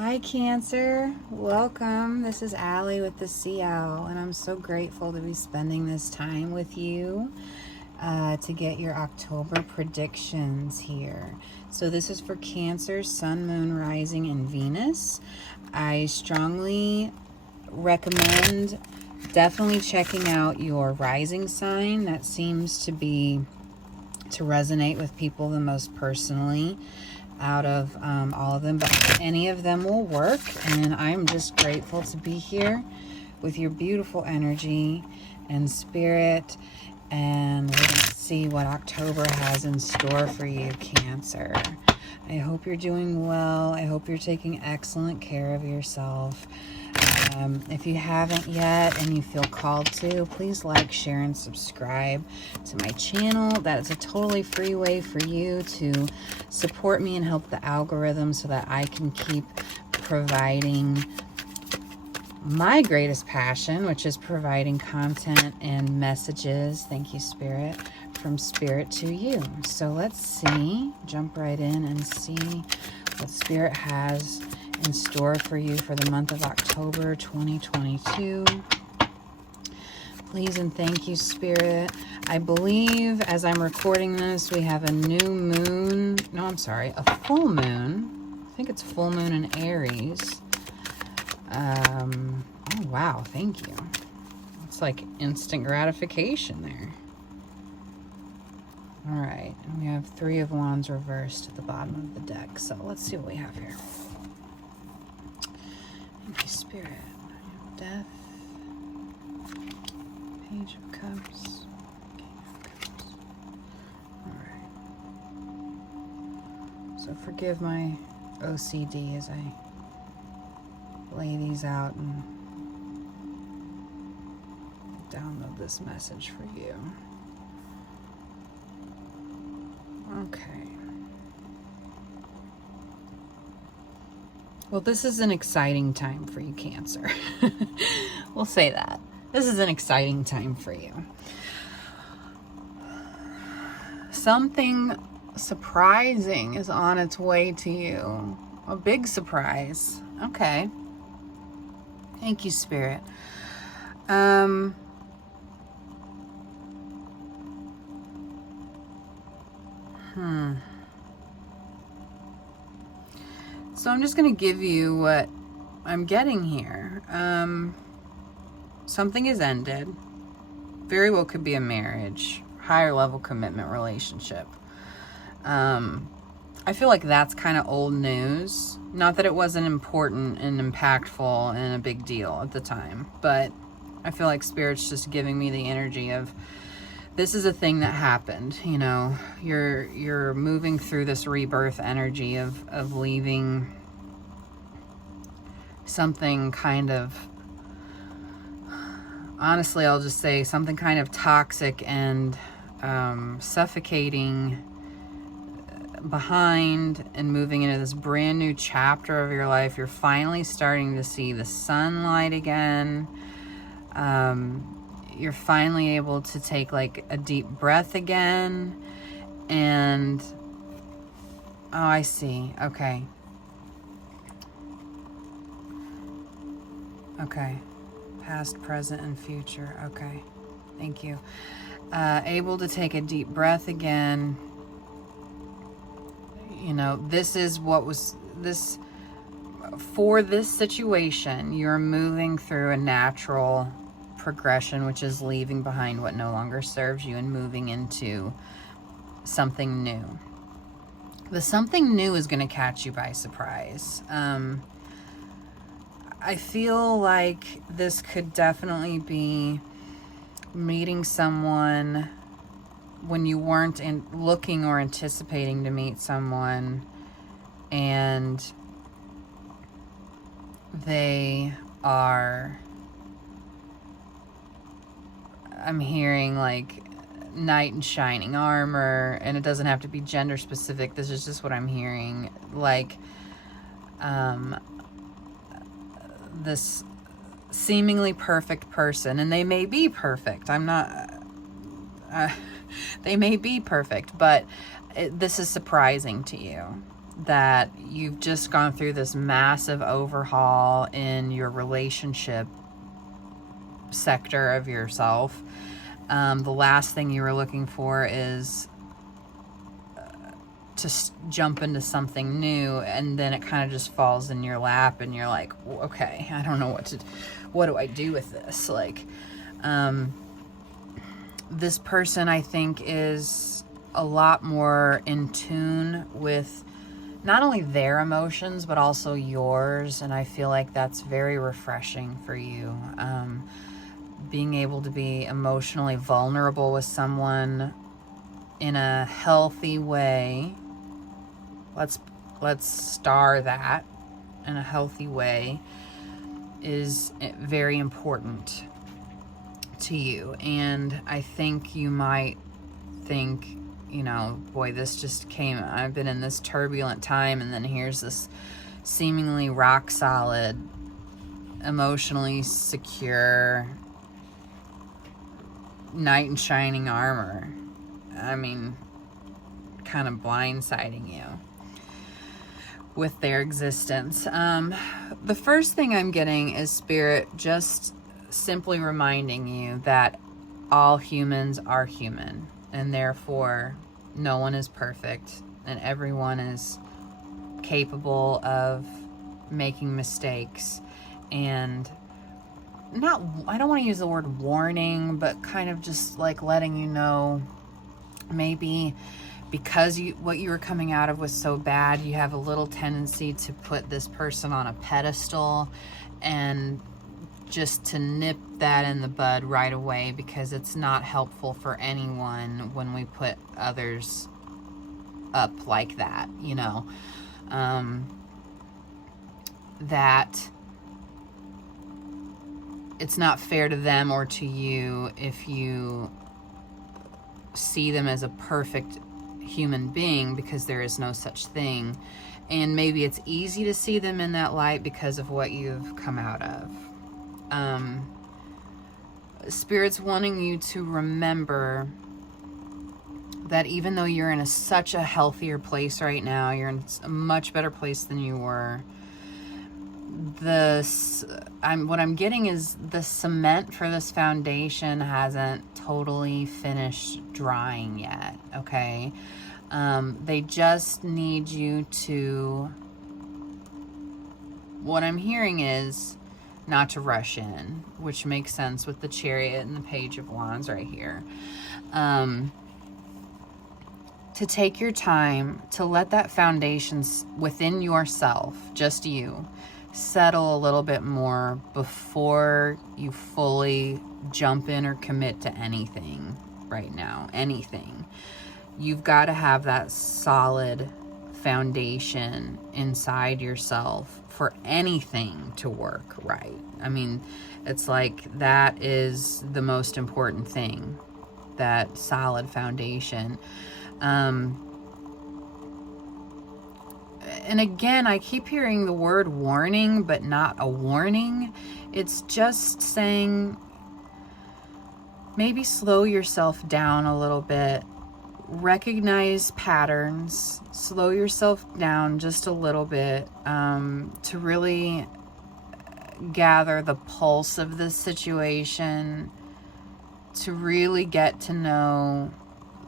Hi Cancer, welcome. This is Allie with the Sea Owl, and I'm so grateful to be spending this time with you to get your October predictions here. So this is for Cancer, Sun, Moon, Rising, and Venus. I strongly recommend definitely checking out your rising sign. That seems to resonate with people the most personally out of all of them, but any of them will work. And I'm just grateful to be here with your beautiful energy and spirit, and we're going to see what October has in store for you, Cancer. I hope you're doing well. I hope you're taking excellent care of yourself. If you haven't yet and you feel called to, please like, share, and subscribe to my channel. That is a totally free way for you to support me and help the algorithm so that I can keep providing my greatest passion, which is providing content and messages, thank you, Spirit, from Spirit to you. So let's see, jump right in and see what Spirit has in store for you for the month of October 2022. Please and thank you, Spirit. I believe as I'm recording this, we have a new moon. No, I'm sorry, a full moon. I think it's full moon in Aries. Oh, wow. Thank you. It's like instant gratification there. All right. And we have 3 of Wands reversed at the bottom of the deck. So let's see what we have here. Thank you, Spirit. Death. Page of Cups. King of Cups. All right. So forgive my OCD as I lay these out and download this message for you. Okay. Well, this is an exciting time for you, Cancer. We'll say that. This is an exciting time for you. Something surprising is on its way to you. A big surprise. Okay. Thank you, Spirit. So I'm just going to give you what I'm getting here. Something has ended. Very well could be a marriage, higher level commitment relationship. I feel like that's kind of old news. Not that it wasn't important and impactful and a big deal at the time, but I feel like Spirit's just giving me the energy of this is a thing that happened. You know, you're moving through this rebirth energy of leaving something kind of, honestly, I'll just say something kind of toxic and suffocating behind, and moving into this brand new chapter of your life. You're finally starting to see the sunlight again. You're finally able to take like a deep breath again. And oh, I see. Okay. Past, present, and future. Okay. Thank you. Able to take a deep breath again. You know, this is what was this for this situation. You're moving through a natural progression, which is leaving behind what no longer serves you and moving into something new. The something new is going to catch you by surprise. I feel like this could definitely be meeting someone when you weren't looking or anticipating to meet someone, and they are, I'm hearing like knight in shining armor, and it doesn't have to be gender specific. This is just what I'm hearing. Like, this seemingly perfect person, and they may be perfect. I'm not, they may be perfect, but this is surprising to you. that you've just gone through this massive overhaul in your relationship sector of yourself. The last thing you were looking for is to jump into something new, and then it kind of just falls in your lap and you're like, okay, I don't know what do I do with this? Like, this person, I think, is a lot more in tune with not only their emotions, but also yours. And I feel like that's very refreshing for you. Being able to be emotionally vulnerable with someone in a healthy way. Let's star that in a healthy way is very important to you. And I think you might think, you know, boy, this just came, I've been in this turbulent time, and then here's this seemingly rock solid, emotionally secure knight in shining armor. I mean, kind of blindsiding you with their existence. The first thing I'm getting is Spirit just simply reminding you that all humans are human, and therefore no one is perfect, and everyone is capable of making mistakes. And I don't want to use the word warning, but kind of just like letting you know, maybe because what you were coming out of was so bad, you have a little tendency to put this person on a pedestal, and just to nip that in the bud right away, because it's not helpful for anyone when we put others up like that, you know. That it's not fair to them or to you if you see them as a perfect human being, because there is no such thing. And maybe it's easy to see them in that light because of what you've come out of. Spirit's wanting you to remember that even though you're in such a healthier place right now, you're in a much better place than you were. What I'm getting is the cement for this foundation hasn't totally finished drying yet, okay? They just need you to, what I'm hearing is not to rush in, which makes sense with the Chariot and the Page of Wands right here. To take your time to let that foundation within yourself, just you, settle a little bit more before you fully jump in or commit to anything right now. Anything. You've got to have that solid foundation inside yourself for anything to work right. I mean, it's like that is the most important thing, that solid foundation. And again, I keep hearing the word warning, but not a warning. It's just saying, maybe slow yourself down a little bit. Recognize patterns. Slow yourself down just a little bit to really gather the pulse of this situation, to really get to know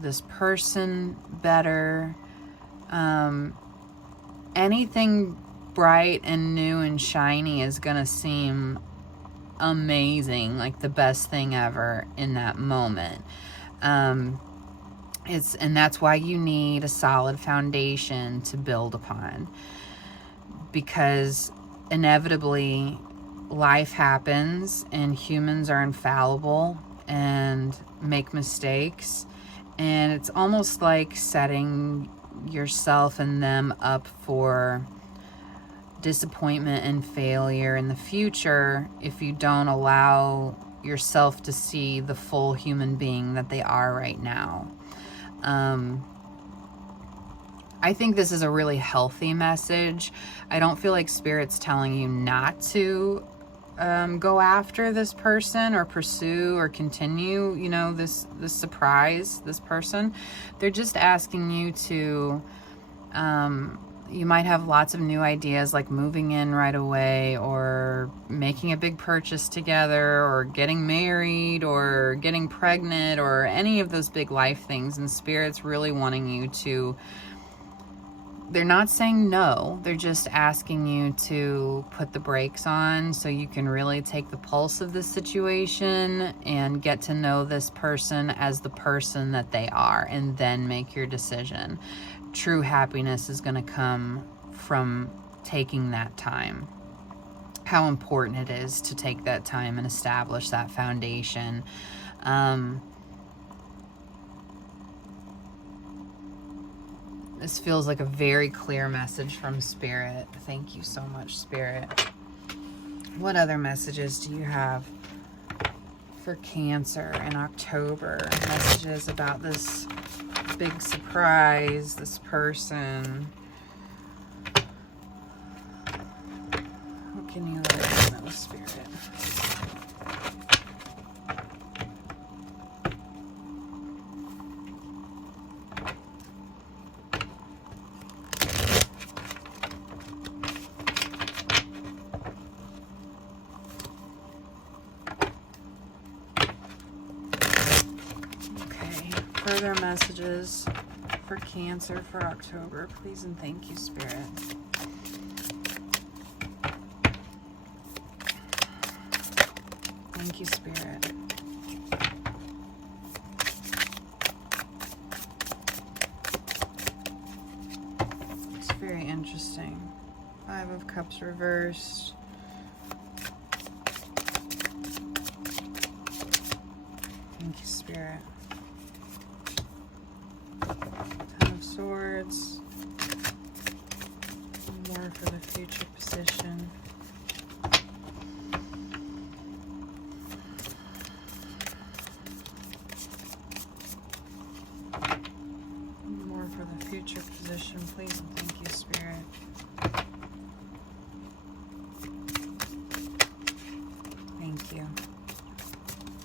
this person better. Anything bright and new and shiny is gonna seem amazing, like the best thing ever in that moment. And that's why you need a solid foundation to build upon, because inevitably life happens and humans are infallible and make mistakes, and it's almost like setting yourself and them up for disappointment and failure in the future if you don't allow yourself to see the full human being that they are right now. I think this is a really healthy message. I don't feel like Spirit's telling you not to go after this person or pursue or continue, you know, this surprise, this person. They're just asking you to, You might have lots of new ideas, like moving in right away, or making a big purchase together, or getting married, or getting pregnant, or any of those big life things. And Spirit's really wanting you to, they're not saying no, they're just asking you to put the brakes on so you can really take the pulse of the situation and get to know this person as the person that they are, and then make your decision. True happiness is going to come from taking that time. How important it is to take that time and establish that foundation. This feels like a very clear message from Spirit. Thank you so much, Spirit. What other messages do you have for Cancer in October? Messages about this big surprise, this person. What can you let us know, Spirit? Further messages for Cancer for October, please and thank you, Spirit. Thank you, Spirit. It's very interesting. 5 of Cups reversed. Thank you, Spirit. Ten of Swords. More for the future position. More for the future position, please and thank you, Spirit. Thank you.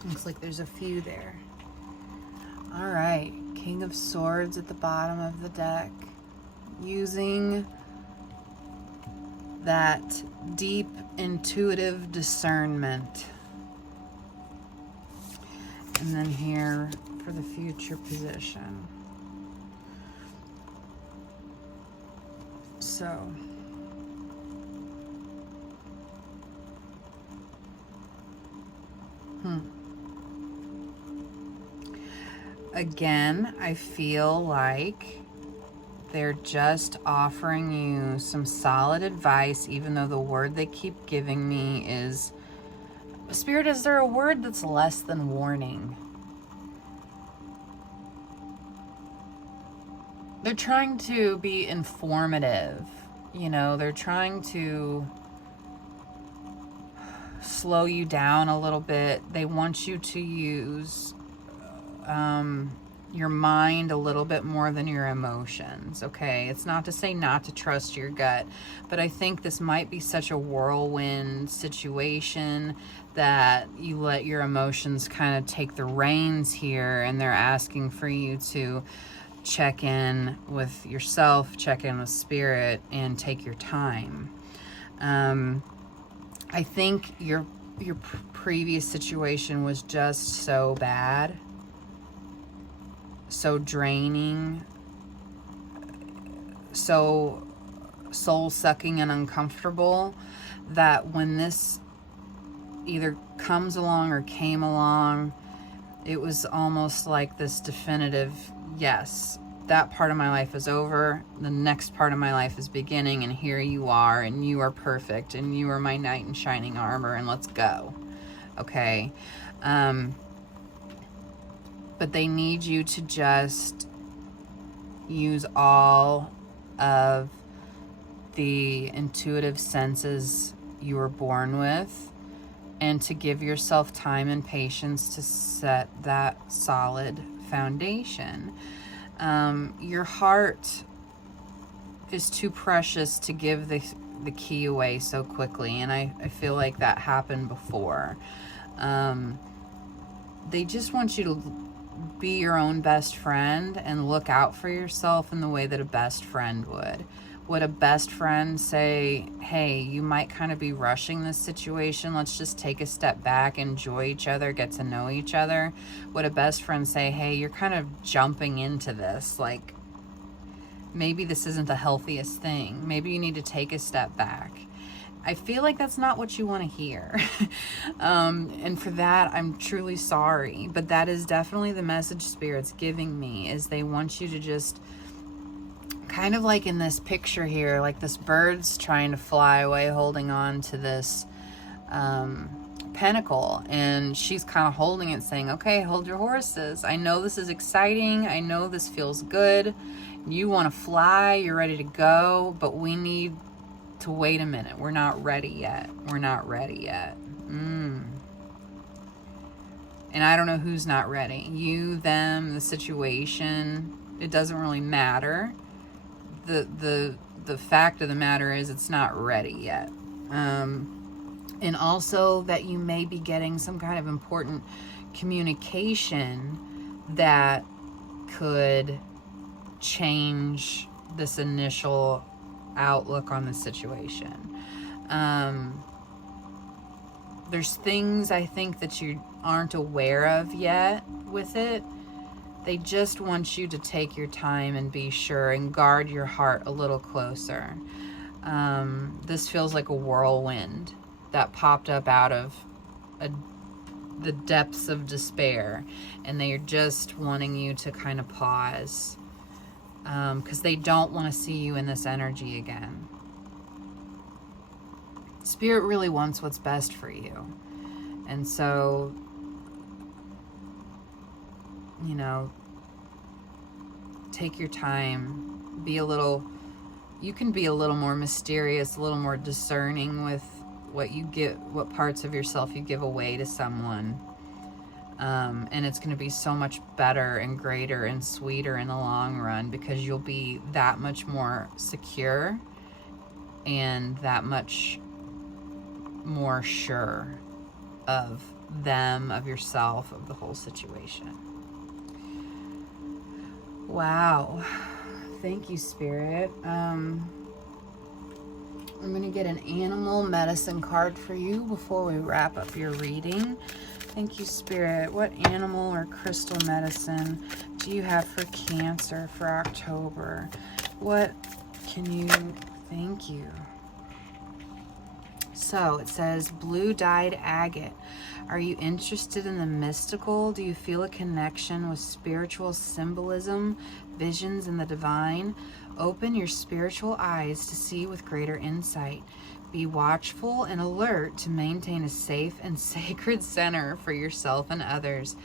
Looks like there's a few there. All right. King of Swords at the bottom of the deck, using that deep intuitive discernment. And then here for the future position. So again, I feel like they're just offering you some solid advice, even though the word they keep giving me is, Spirit, is there a word that's less than warning? They're trying to be informative, you know, they're trying to slow you down a little bit. They want you to use your mind a little bit more than your emotions, okay? It's not to say not to trust your gut, but I think this might be such a whirlwind situation that you let your emotions kind of take the reins here, and they're asking for you to check in with yourself, check in with Spirit, and take your time. I think your previous situation was just so bad, so draining, so soul-sucking and uncomfortable, that when this either comes along or came along, it was almost like this definitive, yes, that part of my life is over, the next part of my life is beginning, and here you are, and you are perfect, and you are my knight in shining armor, and let's go. Okay? But they need you to just use all of the intuitive senses you were born with, and to give yourself time and patience to set that solid foundation. Your heart is too precious to give the key away so quickly, and I feel like that happened before. They just want you to be your own best friend and look out for yourself in the way that a best friend would. Would a best friend say, hey, you might kind of be rushing this situation. Let's just take a step back, enjoy each other, get to know each other? Would a best friend say, hey, you're kind of jumping into this. Like, maybe this isn't the healthiest thing. Maybe you need to take a step back. I feel like that's not what you want to hear. And for that, I'm truly sorry. But that is definitely the message Spirit's giving me, is they want you to just kind of like in this picture here, like this bird's trying to fly away, holding on to this pentacle, and she's kind of holding it, saying, okay, hold your horses. I know this is exciting. I know this feels good. You want to fly. You're ready to go, but we need to wait a minute. We're not ready yet. We're not ready yet. And I don't know who's not ready. You, them, the situation. It doesn't really matter. The fact of the matter is it's not ready yet. And also that you may be getting some kind of important communication that could change this initial outlook on the situation. There's things I think that you aren't aware of yet with it. They just want you to take your time and be sure and guard your heart a little closer. This feels like a whirlwind that popped up out of the depths of despair, and they are just wanting you to kind of pause, because they don't want to see you in this energy again. Spirit really wants what's best for you. And so, you know, take your time, you can be a little more mysterious, a little more discerning with what parts of yourself you give away to someone. And it's going to be so much better and greater and sweeter in the long run, because you'll be that much more secure and that much more sure of them, of yourself, of the whole situation. Wow. Thank you, Spirit. I'm going to get an animal medicine card for you before we wrap up your reading. Thank you, Spirit. What animal or crystal medicine do you have for Cancer for October? Thank you. So it says blue dyed agate. Are you interested in the mystical? Do you feel a connection with spiritual symbolism, visions, and the divine? Open your spiritual eyes to see with greater insight. Be watchful and alert to maintain a safe and sacred center for yourself and others.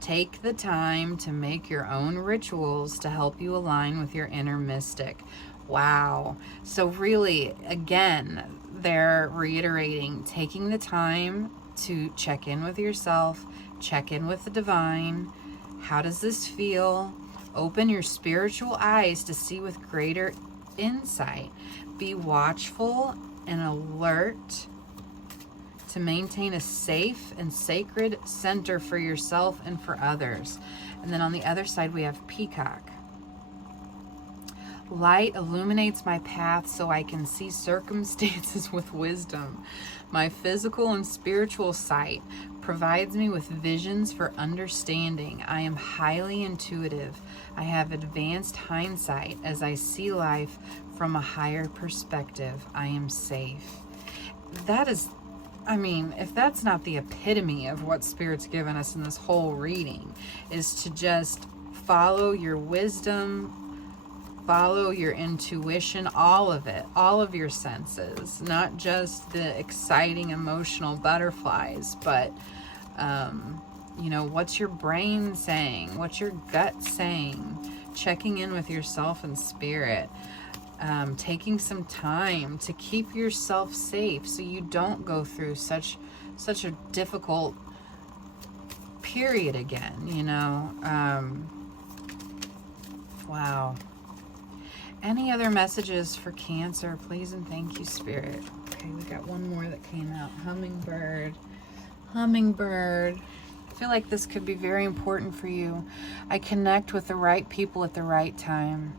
Take the time to make your own rituals to help you align with your inner mystic. Wow. So really, again, they're reiterating taking the time to check in with yourself, check in with the divine. How does this feel? Open your spiritual eyes to see with greater insight. Be watchful and alert to maintain a safe and sacred center for yourself and for others. And then on the other side, we have peacock. Light illuminates my path so I can see circumstances with wisdom. My physical and spiritual sight provides me with visions for understanding. I am highly intuitive. I have advanced hindsight as I see life from a higher perspective. I am safe. That is, if that's not the epitome of what Spirit's given us in this whole reading, is to just follow your wisdom, follow your intuition, all of it, all of your senses, not just the exciting emotional butterflies, but what's your brain saying? What's your gut saying? Checking in with yourself and spirit. Taking some time to keep yourself safe so you don't go through such a difficult period again, Wow. Any other messages for Cancer, please and thank you, Spirit. Okay, we got one more that came out. Hummingbird. I feel like this could be very important for you. I connect with the right people at the right time.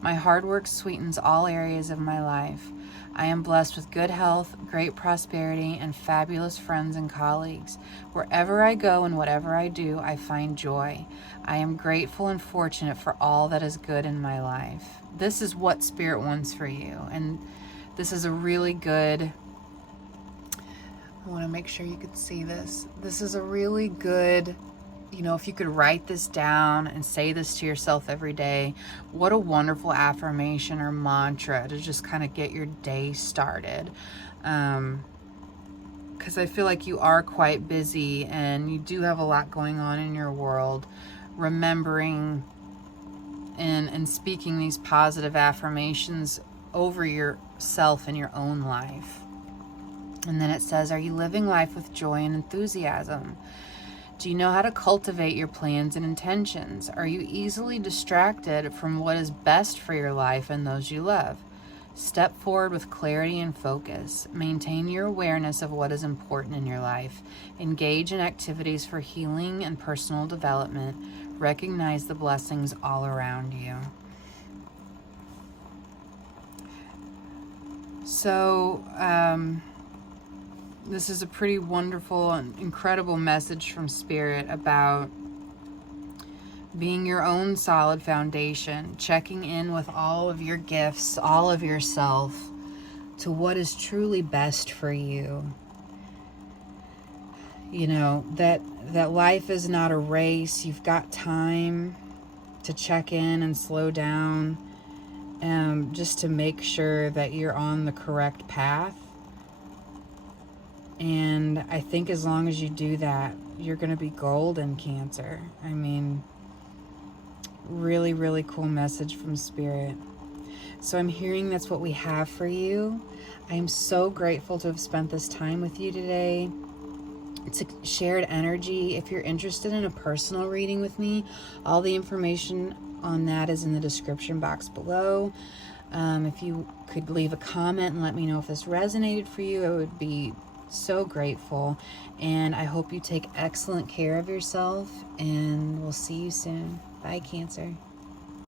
My hard work sweetens all areas of my life. I am blessed with good health, great prosperity, and fabulous friends and colleagues. Wherever I go and whatever I do, I find joy. I am grateful and fortunate for all that is good in my life. This is what Spirit wants for you. And this is a really good, I want to make sure you could see this. This is a really good, if you could write this down and say this to yourself every day, what a wonderful affirmation or mantra to just kind of get your day started. Because I feel like you are quite busy and you do have a lot going on in your world. Remembering and speaking these positive affirmations over yourself in your own life. And then it says, are you living life with joy and enthusiasm? Do you know how to cultivate your plans and intentions? Are you easily distracted from what is best for your life and those you love? Step forward with clarity and focus. Maintain your awareness of what is important in your life. Engage in activities for healing and personal development. Recognize the blessings all around you. So, this is a pretty wonderful and incredible message from Spirit about being your own solid foundation, checking in with all of your gifts, all of yourself, to what is truly best for you. That life is not a race. You've got time to check in and slow down, just to make sure that you're on the correct path. And I think as long as you do that, you're going to be golden, Cancer. I mean, really, really cool message from Spirit. So I'm hearing that's what we have for you. I am so grateful to have spent this time with you today. It's a shared energy. If you're interested in a personal reading with me, all the information on that is in the description box below. If you could leave a comment and let me know if this resonated for you, I would be so grateful. And I hope you take excellent care of yourself, and we'll see you soon. Bye, Cancer.